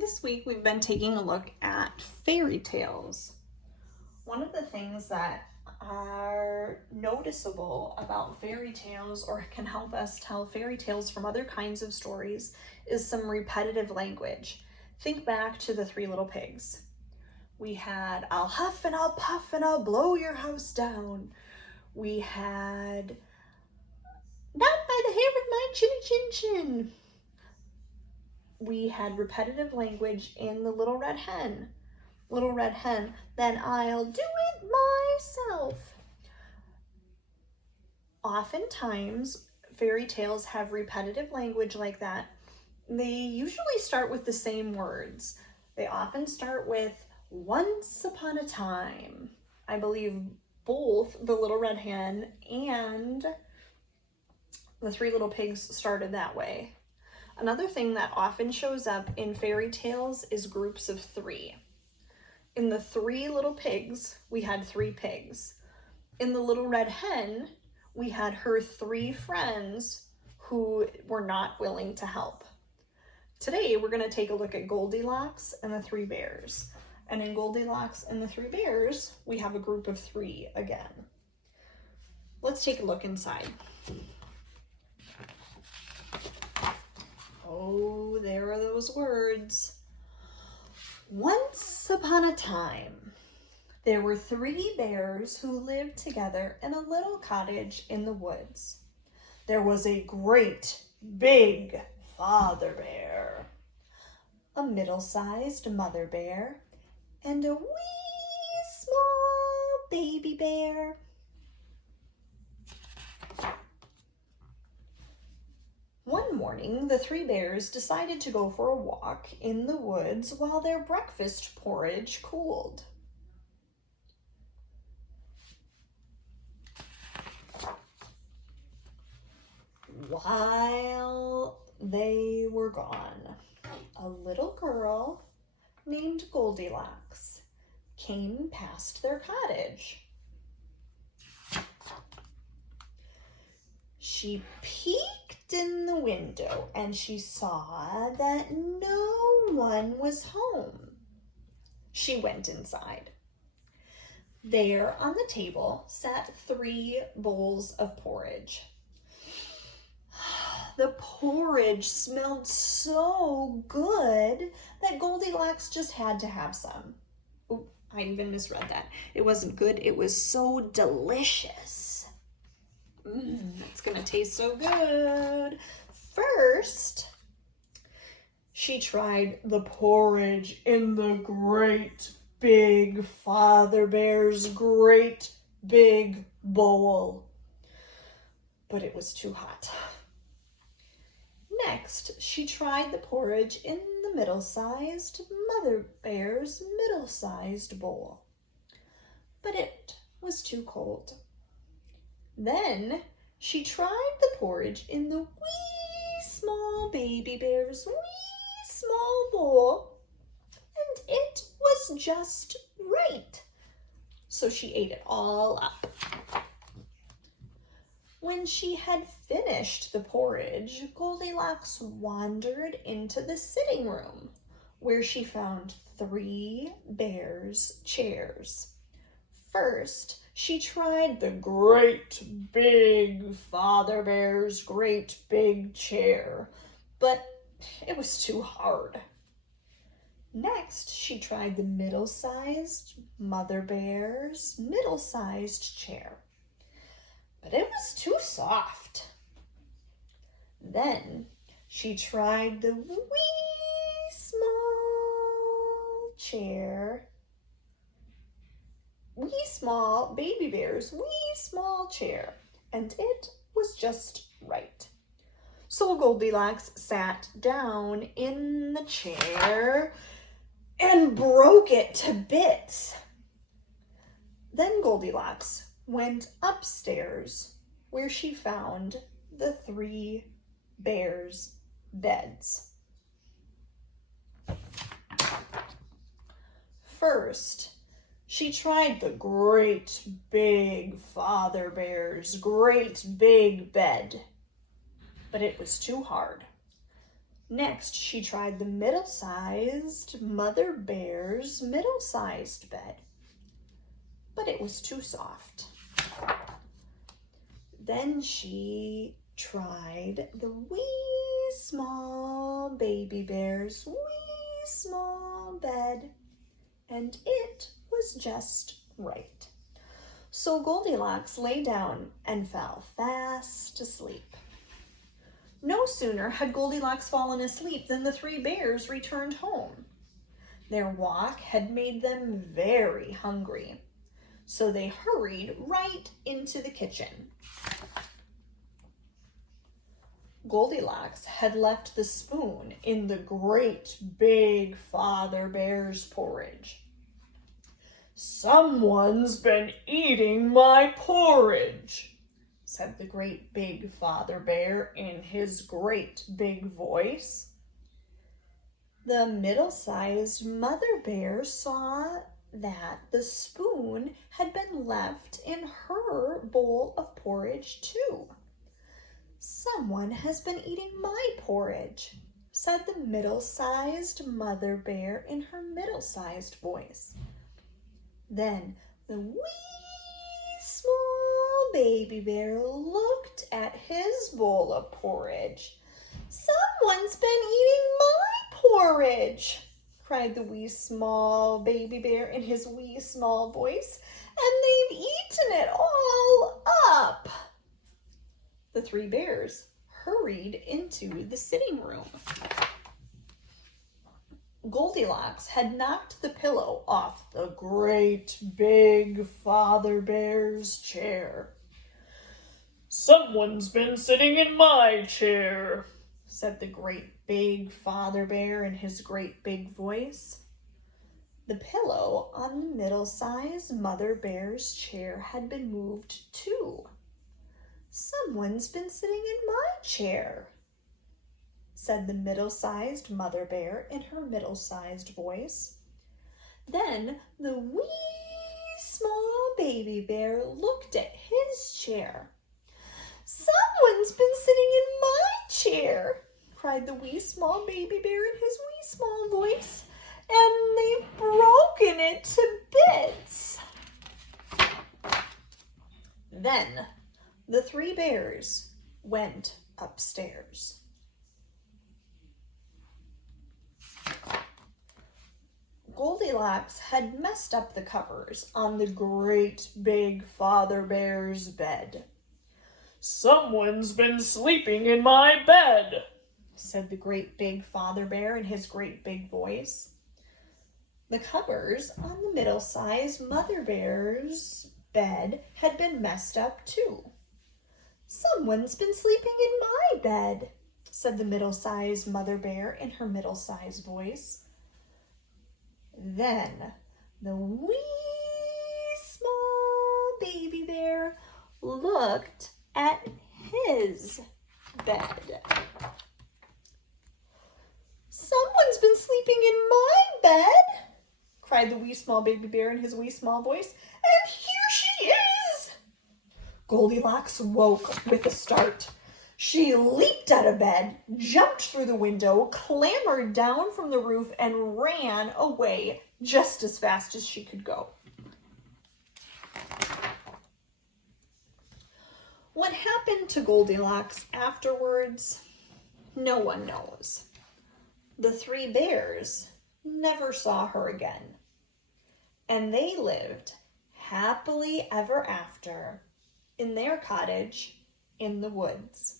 This week we've been taking a look at fairy tales. One of the things that are noticeable about fairy tales or can help us tell fairy tales from other kinds of stories is some repetitive language. Think back to the Three Little Pigs. We had, I'll huff and I'll puff and I'll blow your house down. We had, not by the hair of my chinny chin chin. We had repetitive language in the Little Red Hen. Little Red Hen, then I'll do it myself. Oftentimes, fairy tales have repetitive language like that. They usually start with the same words. They often start with once upon a time. I believe both the Little Red Hen and the Three Little Pigs started that way. Another thing that often shows up in fairy tales is groups of three. In the Three Little Pigs, we had three pigs. In the Little Red Hen, we had her three friends who were not willing to help. Today, we're going to take a look at Goldilocks and the Three Bears. And in Goldilocks and the Three Bears, we have a group of three again. Let's take a look inside. Oh, there are those words. Once upon a time, there were three bears who lived together in a little cottage in the woods. There was a great, big father bear, a middle-sized mother bear, and a wee small baby bear. One morning, the three bears decided to go for a walk in the woods while their breakfast porridge cooled. While they were gone, a little girl named Goldilocks came past their cottage. She peeked in the window and she saw that no one was home. She went inside. There on the table sat three bowls of porridge. The porridge smelled so good that Goldilocks just had to have some. Oh, I even misread that. It wasn't good, it was so delicious. It's gonna taste so good. First, she tried the porridge in the great big father bear's great big bowl, but it was too hot. Next, she tried the porridge in the middle-sized mother bear's middle-sized bowl, but it was too cold. Then she tried the porridge in the wee small baby bear's wee small bowl, and it was just right. So she ate it all up. When she had finished the porridge, Goldilocks wandered into the sitting room, where she found three bears' chairs. First, she tried the great big father bear's great big chair, but it was too hard. Next, she tried the middle-sized mother bear's middle-sized chair, but it was too soft. Then she tried the wee small chair, wee small baby bear's wee small chair, and it was just right. So Goldilocks sat down in the chair and broke it to bits. Then Goldilocks went upstairs where she found the three bears' beds. First, she tried the great big father bear's great big bed, but it was too hard. Next, she tried the middle-sized mother bear's middle-sized bed, but it was too soft. Then she tried the wee small baby bear's wee small bed, and it was just right. So Goldilocks lay down and fell fast asleep. No sooner had Goldilocks fallen asleep than the three bears returned home. Their walk had made them very hungry, so they hurried right into the kitchen. Goldilocks had left the spoon in the great big father bear's porridge. "Someone's been eating my porridge," said the great big father bear in his great big voice. The middle-sized mother bear saw that the spoon had been left in her bowl of porridge too. "Someone has been eating my porridge," said the middle-sized mother bear in her middle-sized voice. Then the wee small baby bear looked at his bowl of porridge. "Someone's been eating my porridge," cried the wee small baby bear in his wee small voice, "and they've eaten it all up." The three bears hurried into the sitting room. Goldilocks had knocked the pillow off the great big father bear's chair. "Someone's been sitting in my chair," said the great big father bear in his great big voice. The pillow on the middle-sized mother bear's chair had been moved too. "Someone's been sitting in my chair," said the middle-sized mother bear in her middle-sized voice. Then the wee small baby bear looked at his chair. "Someone's been sitting in my chair," cried the wee small baby bear in his wee small voice, "and they've broken it to bits." Then the three bears went upstairs. Goldilocks had messed up the covers on the great big father bear's bed. "Someone's been sleeping in my bed," said the great big father bear in his great big voice. The covers on the middle-sized mother bear's bed had been messed up too. "Someone's been sleeping in my bed," said the middle-sized mother bear in her middle-sized voice. Then the wee small baby bear looked at his bed. "Someone's been sleeping in my bed," cried the wee small baby bear in his wee small voice, "and here she is." Goldilocks woke with a start. She leaped out of bed, jumped through the window, clambered down from the roof, and ran away just as fast as she could go. What happened to Goldilocks afterwards, no one knows. The three bears never saw her again, and they lived happily ever after in their cottage in the woods.